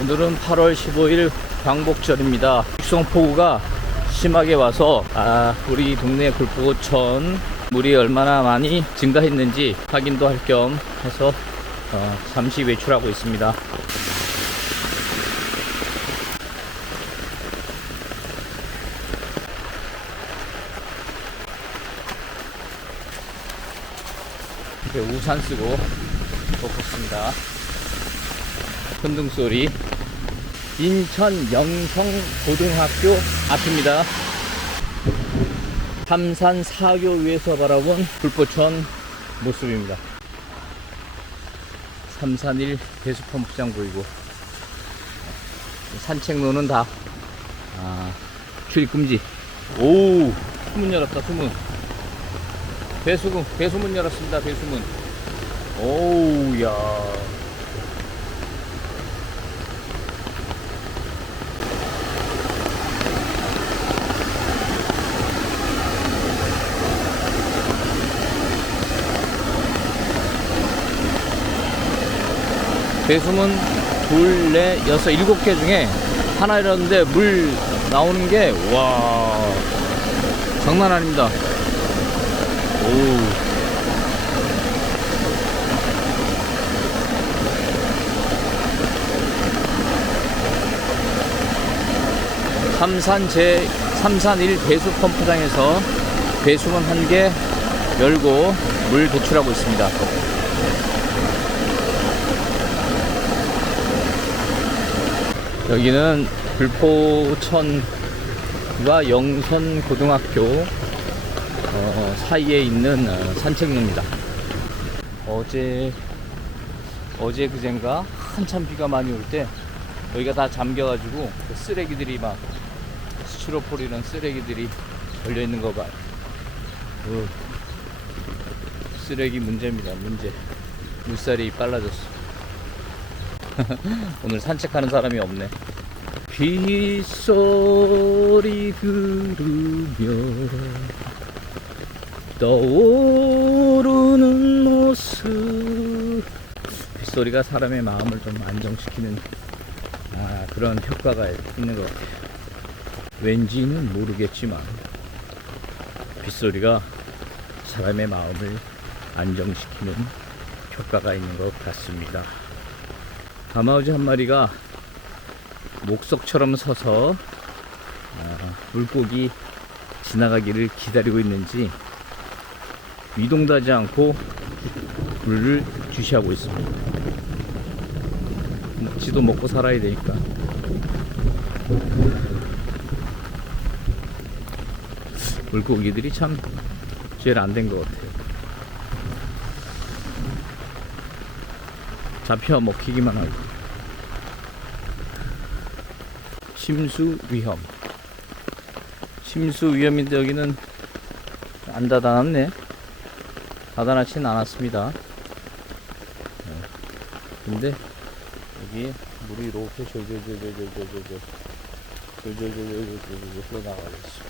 오늘은 8월 15일 광복절입니다. 육성폭우가 심하게 와서 아, 우리 동네 불포천 물이 얼마나 많이 증가했는지 확인도 할 겸 해서 어, 잠시 외출하고 있습니다. 우산 쓰고 걷습니다. 흔등 소리. 인천 영성 고등학교 앞입니다. 삼산 사교 위에서 바라본 불포천 모습입니다. 삼산일 배수펌프장 보이고 산책로는 다 아, 출입 금지. 오, 수문 열었다 수문. 배수문 배수문 열었습니다 배수문. 오우 야. 배수문 둘, 넷, 여섯, 일곱 개 중에 하나 이었는데 물 나오는 게, 와, 장난 아닙니다. 오. 삼산 제 삼산 1 배수 펌프장에서 배수문 한 개 열고 물 배출하고 있습니다. 여기는 불포천과 영선고등학교 어, 사이에 있는 어, 산책로입니다. 어제 어제 그젠가 한참 비가 많이 올 때 여기가 다 잠겨가지고 그 쓰레기들이 막 스티로폴 이런 쓰레기들이 걸려 있는 거 봐요. 어, 쓰레기 문제입니다. 문제. 물살이 빨라졌어. 오늘 산책하는 사람이 없네. 빗소리 들으며 떠오르는 모습. 빗소리가 사람의 마음을 좀 안정시키는 아, 그런 효과가 있는 것 같아요. 왠지는 모르겠지만 빗소리가 사람의 마음을 안정시키는 효과가 있는 것 같습니다. 가마우지 한 마리가 목석처럼 서서 아, 물고기 지나가기를 기다리고 있는지 미동하지 않고 물을 주시하고 있습니다. 뭐, 지도 먹고 살아야 되니까. 물고기들이 참 제일 안된 것 같아요. 잡혀 먹히기만 하고. 심수 위험. 심수 위험인데 여기는 안 닫아놨네. 닫아놨진 않았습니다. 네. 근데 여기 물이 이렇게 졸졸졸졸졸졸 흘러나가고 있어.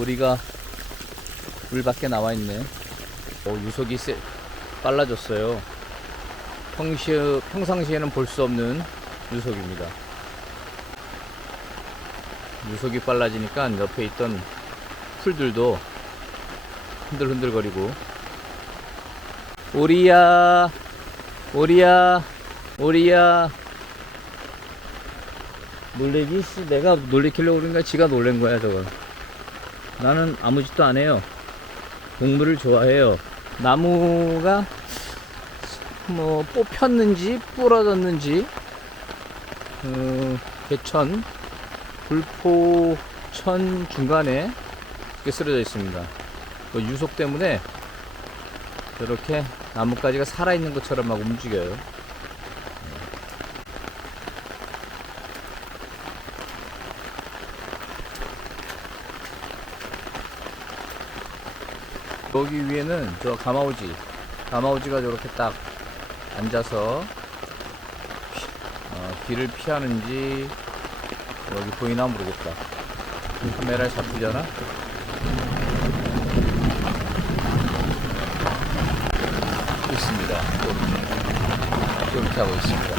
우리가 물 밖에 나와 있네. 어, 유속이 세, 빨라졌어요. 평시, 평상시에는 볼 수 없는 유속입니다. 유속이 빨라지니까 옆에 있던 풀들도 흔들흔들거리고 오리야 오리야 오리야 놀래기 씨 내가 놀래키려고 그런가 지가 놀란 거야 저거 나는 아무 짓도 안 해요. 동물을 좋아해요. 나무가 뭐 뽑혔는지 부러졌는지 어, 개천 불포천 중간에 이렇게 쓰러져 있습니다. 그 유속 때문에 이렇게 나뭇가지가 살아있는 것처럼 막 움직여요. 여기 위에는 저 가마오지 가마오지가 저렇게 딱 앉아서 어, 비를 피하는지 여기 보이나 모르겠다. 카메라 잡히잖아 있습니다. 이렇게 하고 있습니다.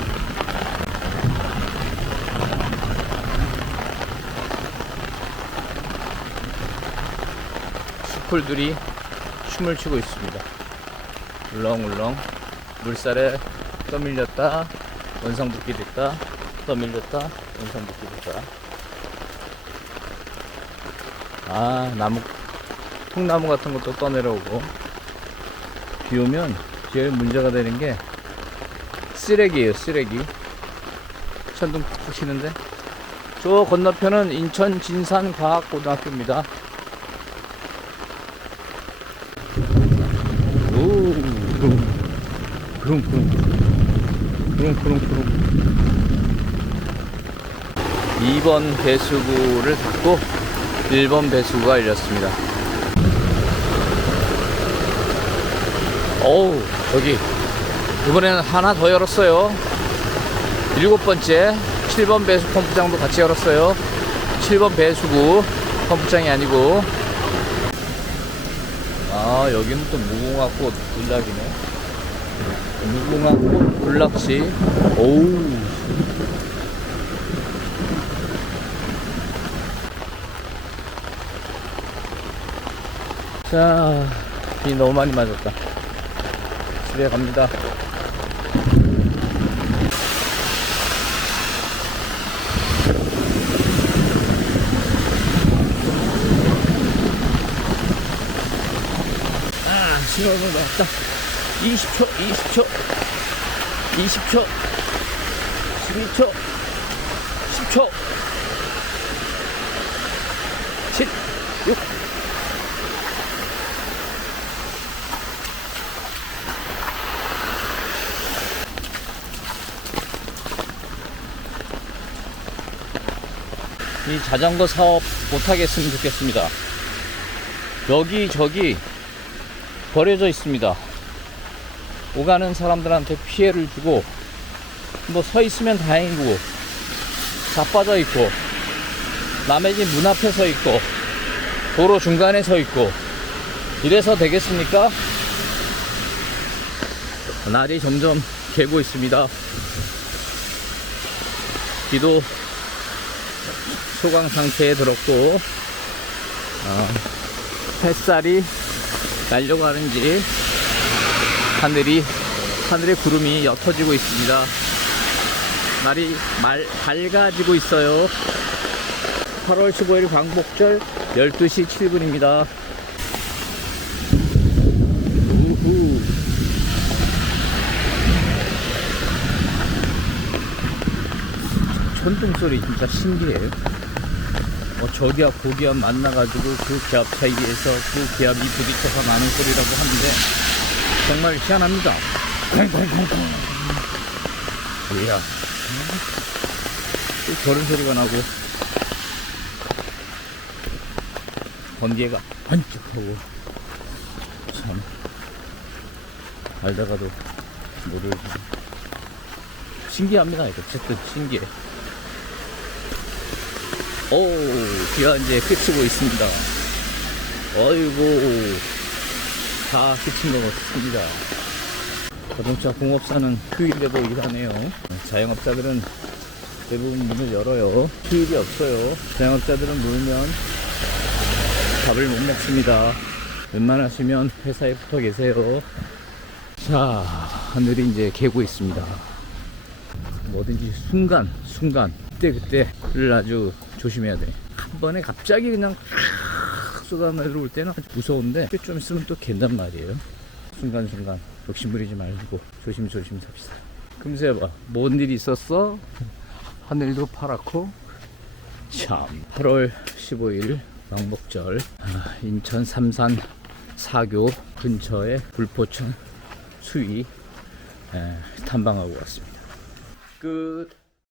숲풀들이 춤을 추고 있습니다. 울렁울렁. 물살에 떠밀렸다. 원상복귀 됐다. 떠밀렸다. 원상복귀 됐다. 아 나무 통나무 같은 것도 떠내려오고. 비 오면 제일 문제가 되는 게 쓰레기예요 쓰레기. 천둥 푹 치는데. 저 건너편은 인천 진산과학고등학교입니다 오 구름 구름 구름 구름 구름 2번 배수구를 닫고 1번 배수구가 열렸습니다. 어우 여기 이번에는 하나 더 열었어요. 일곱 번째 7번 배수 펌프장도 같이 열었어요. 7번 배수구 펌프장이 아니고 아 여기는 또 무궁화꽃 군락이네 무궁화꽃 군락지 오우 자, 비 너무 많이 맞았다. 집에 갑니다. 아, 신호등 나왔다. 20초, 20초, 20초, 12초, 10초, 7, 6, 이 자전거 사업 못하겠으면 좋겠습니다. 여기 저기 버려져 있습니다. 오가는 사람들한테 피해를 주고 뭐 서 있으면 다행이고 자빠져 있고 남의 집 문 앞에 서 있고 도로 중간에 서 있고 이래서 되겠습니까? 날이 점점 개고 있습니다. 비도 소강 상태에 들었고 어, 햇살이 날려고 하는지 하늘이 하늘의 구름이 옅어지고 있습니다. 날이 말, 밝아지고 있어요. 8월 15일 광복절 12시 7분입니다. 우후. 천둥 소리 진짜 신기해요. 어, 저기와 고기와 만나가지고 그 기압 차이에서 그 기압이 부딪혀서 나는 소리라고 하는데 정말 희한합니다. 이야. 또 저런 소리가 나고 번개가 번쩍하고 참 알다가도 모를 신기합니다. 이거 어쨌든 신기해. 오, 비가 이제 그치고 있습니다. 어이구, 다 그친 것 같습니다. 자동차 공업사는 휴일에도 일하네요. 자영업자들은 대부분 문을 열어요. 휴일이 없어요. 자영업자들은 놀면 밥을 못 먹습니다. 웬만하시면 회사에 붙어 계세요. 자, 하늘이 이제 개고 있습니다. 뭐든지 순간 순간 그때 그때를 아주 조심해야 돼. 한 번에 갑자기 그냥 팍 쏟아 내려올 때는 무서운데 좀 있으면 또 갠단 말이에요. 순간 순간 욕심 부리지 말고 조심 조심 삽시다. 금세 봐. 뭔 일이 있었어? 하늘도 파랗고 참 8월 15일 왕복절 아, 인천 삼산 사교 근처에 불포천 수위 에, 탐방하고 왔습니다. 끝.